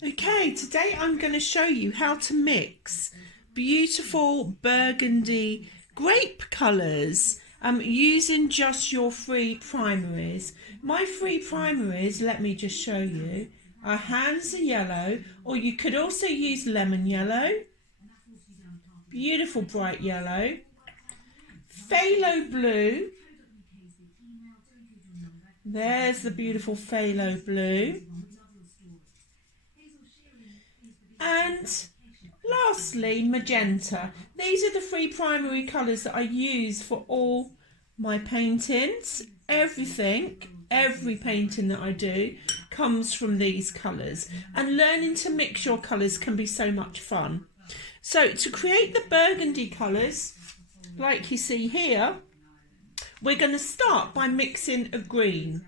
Okay, today I'm going to show you how to mix beautiful burgundy grape colours using just your free primaries. My free primaries, let me just show you, are Hansa yellow, or you could also use lemon yellow, beautiful bright yellow, phthalo blue, there's the beautiful phthalo blue, and lastly, magenta. These are the three primary colours that I use for all my paintings. Every painting that I do comes from these colours. And learning to mix your colours can be so much fun. So to create the burgundy colours, like you see here, we're going to start by mixing a green.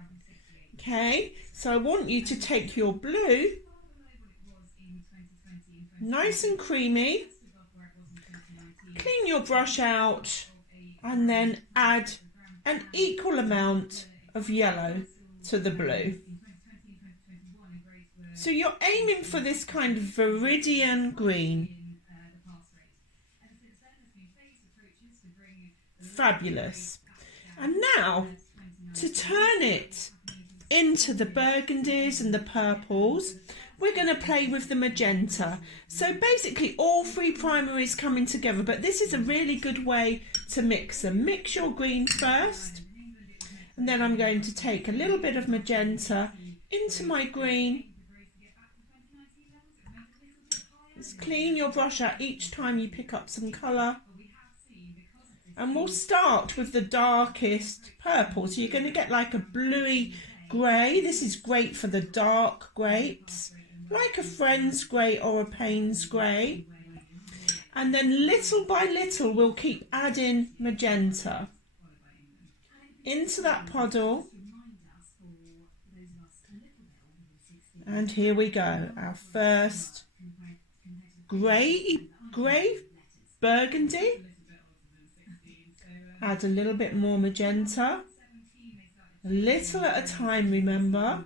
Okay, so I want you to take your blue, nice and creamy, clean your brush out, and then add an equal amount of yellow to the blue. So you're aiming for this kind of viridian green. Fabulous. And now to turn it into the burgundies and the purples, we're going to play with the magenta. So basically all three primaries coming together, but this is a really good way to mix them. Mix your green first, and then I'm going to take a little bit of magenta into my green. Just clean your brush out each time you pick up some colour. And we'll start with the darkest purple. So you're going to get like a bluey grey. This is great for the dark grapes, like a Friend's grey or a Payne's grey. And then little by little we'll keep adding magenta into that puddle. And here we go, our first grey burgundy. Add a little bit more magenta, a little at a time, remember.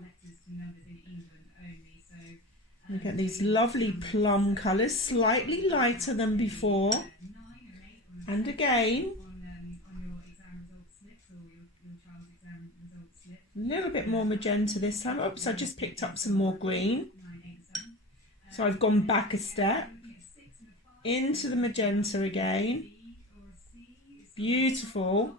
You get these lovely plum colours, slightly lighter than before. And again, a little bit more magenta this time. Oops, I just picked up some more green. So I've gone back a step into the magenta again. Beautiful.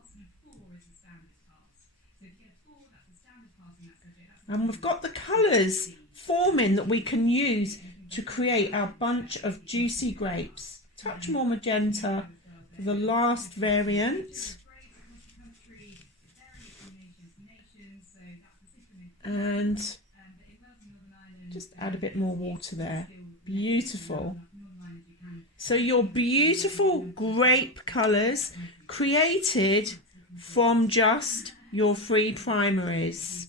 And we've got the colours forming that we can use to create our bunch of juicy grapes. Touch more magenta for the last variant. And just add a bit more water there. Beautiful. So your beautiful grape colours created from just your free primaries.